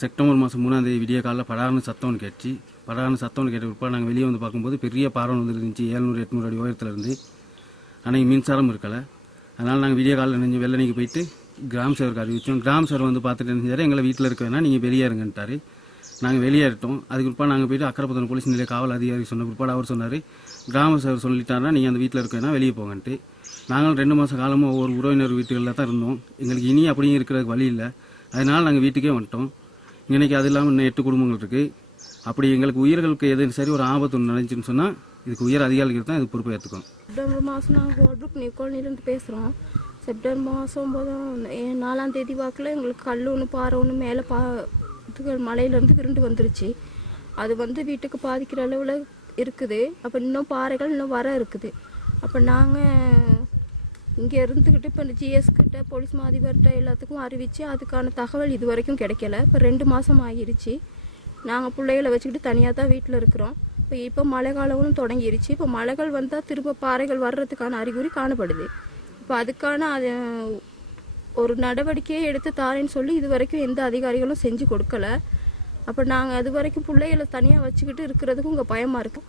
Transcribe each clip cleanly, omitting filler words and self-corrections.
September மாதம் 3ஆம் தேதி விடிய காலையில் படார்னு சத்தம்னு கேட்டுச்சு. படார்னு சத்தம்னு கேட்ட பிற்பாடு நாங்கள் வெளியே வந்து பார்க்கும்போது பெரிய பாறை வந்துருந்துச்சு. 700-800 அடி உயரத்தில் இருந்து. ஆனால் மின்சாரம் இருக்கலை. அதனால் நாங்கள் விடிய காலையில் நெஞ்சு வெள்ளனைக்கு போயிட்டு கிராம சேவருக்கு அறிவித்தோம். கிராம சேவர் வந்து பார்த்துட்டு என்ன செஞ்சார், எங்களை வீட்டில் இருக்க வேணால் நீங்கள் வெளியேறுங்கன்ட்டார். நாங்கள் வெளியேறிட்டோம். அதுக்கு பிற்பாடு நாங்கள் போயிட்டு அக்கரைப்பத்தனம் போலீஸ் நிலைய காவல் அதிகாரி சொன்ன பிற்பாடு அவர் சொன்னார், கிராம சேவர் சொல்லிட்டாருன்னா நீங்கள் அந்த வீட்டில் இருக்க வேணால் வெளியே போங்கன்ட்டு. நாங்களும் 2 மாத காலமும் ஒவ்வொரு உறவினர் வீட்டுகளில் தான் இருந்தோம். எங்களுக்கு இனி அப்படியும் இருக்கிறதுக்கு வழி இல்லை. அதனால் நாங்கள் வீட்டுக்கே வந்துட்டோம். இன்றைக்கி அது இல்லாமல் இன்னும் 8 குடும்பங்கள் இருக்குது. அப்படி எங்களுக்கு உயிர்களுக்கு எது சரி ஒரு ஆபத்து ஒன்று நடந்துச்சுன்னு சொன்னால் இதுக்கு உயர் அதிகாரிகள் தான் இது பொறுப்பை ஏற்றுக்கணும். செப்டம்பர் மாதம் நாங்கள் கோட்புக் நிக்கோலிலேருந்து பேசுகிறோம். செப்டம்பர் மாதம் 4ஆம் தேதி வாக்கில் எங்களுக்கு கல் ஒன்று பாறை ஒன்று மேலே மலையிலேருந்து விருண்டு வந்துருச்சு. அது வந்து வீட்டுக்கு பாதிக்கிற அளவில் இருக்குது. அப்போ இன்னும் பாறைகள் இன்னும் வர இருக்குது. அப்போ நாங்கள் இங்கே இருந்துக்கிட்டு இப்போ இந்த ஜிஎஸ்கிட்ட போலீஸ் மாதிபர்கிட்ட எல்லாத்துக்கும் அறிவித்து அதுக்கான தகவல் இது வரைக்கும் கிடைக்கல. இப்போ 2 மாதம் ஆகிருச்சு. நாங்கள் பிள்ளைகளை வச்சுக்கிட்டு தனியாக தான் வீட்டில் இருக்கிறோம். இப்போ மழை காலமும் தொடங்கிருச்சு. இப்போ மழைகள் வந்தால் திரும்ப பாறைகள் வர்றதுக்கான அறிகுறி காணப்படுது. இப்போ அதுக்கான அது ஒரு நடவடிக்கையை எடுத்து தாரேன்னு சொல்லி இது வரைக்கும் எந்த அதிகாரிகளும் செஞ்சு கொடுக்கல. அப்போ நாங்கள் அது வரைக்கும் பிள்ளைகளை தனியாக வச்சுக்கிட்டு இருக்கிறதுக்கும் இங்கே பயமாக இருக்கும்.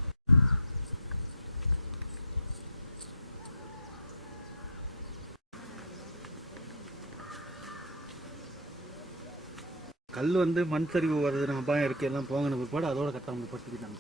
கல் வந்து மண் சரிவு வருது, அபாயம் இருக்குது, எல்லாம் போங்கின பிற்பாடு அதோட கட்டாமல் படுத்திக்கிட்டாங்க.